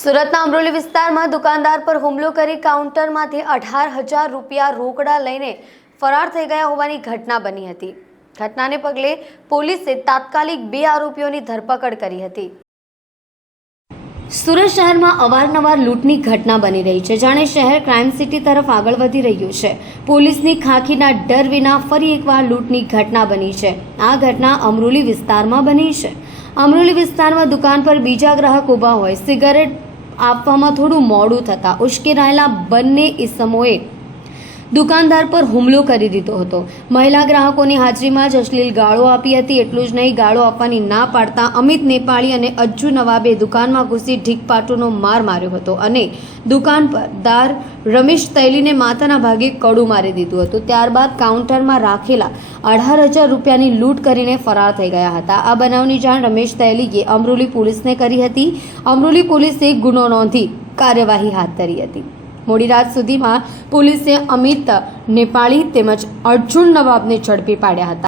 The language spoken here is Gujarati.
સુરતના અમરોલી વિસ્તારમાં દુકાનદાર પર હુમલો કરી કાઉન્ટરમાંથી 18,000 રૂપિયા રોકડા લઈને ફરાર થઈ ગયા હોવાની ઘટના બની હતી। ઘટનાને પગલે પોલીસે તાત્કાલિક 2 આરોપીઓની ધરપકડ કરી હતી। સુરત શહેરમાં અવારનવાર લૂંટની ઘટના બની રહી છે, જાણે શહેર ક્રાઇમ સિટી તરફ આગળ વધી રહ્યું છે। પોલીસની ખાખીના ડર વિના ફરી એકવાર લૂંટની ઘટના બની છે। આ ઘટના અમરોલી વિસ્તારમાં બની છે। અમરોલી વિસ્તારમાં દુકાન પર બીજા ગ્રાહક ઊભા હોય સિગારેટ આપવામાં થોડું મોડું થતાં ઉશ્કેરાયેલા બંને ઇસમોએ દુકાનદાર પર હુમલો કરી દીધો હતો। મહિલા ગ્રાહકોની હાજરીમાં જ અશ્લીલ ગાળો આપી હતી। એટલું જ નહીં, ગાળો આપવાની ના પાડતા અમિત નેપાળી અને અજ્જુ નવાબે દુકાનમાં ઘૂસી ઢીકપાટુનો માર માર્યો હતો અને દુકાનદાર રમેશ તૈલીને માથાના ભાગે કડું મારી દીધું હતું। ત્યારબાદ કાઉન્ટરમાં રાખેલા 18,000 રૂપિયાની લૂંટ કરીને ફરાર થઈ ગયા હતા। આ બનાવની જાણ રમેશ તૈલીએ અમરોલી પોલીસને કરી હતી। અમરોલી પોલીસે ગુનો નોંધી કાર્યવાહી હાથ ધરી હતી। મોડી રાત સુધીમાં પોલીસે અમિત નેપાળી તેમજ અર્જુન નવાબને ઝડપી પાડ્યા હતા।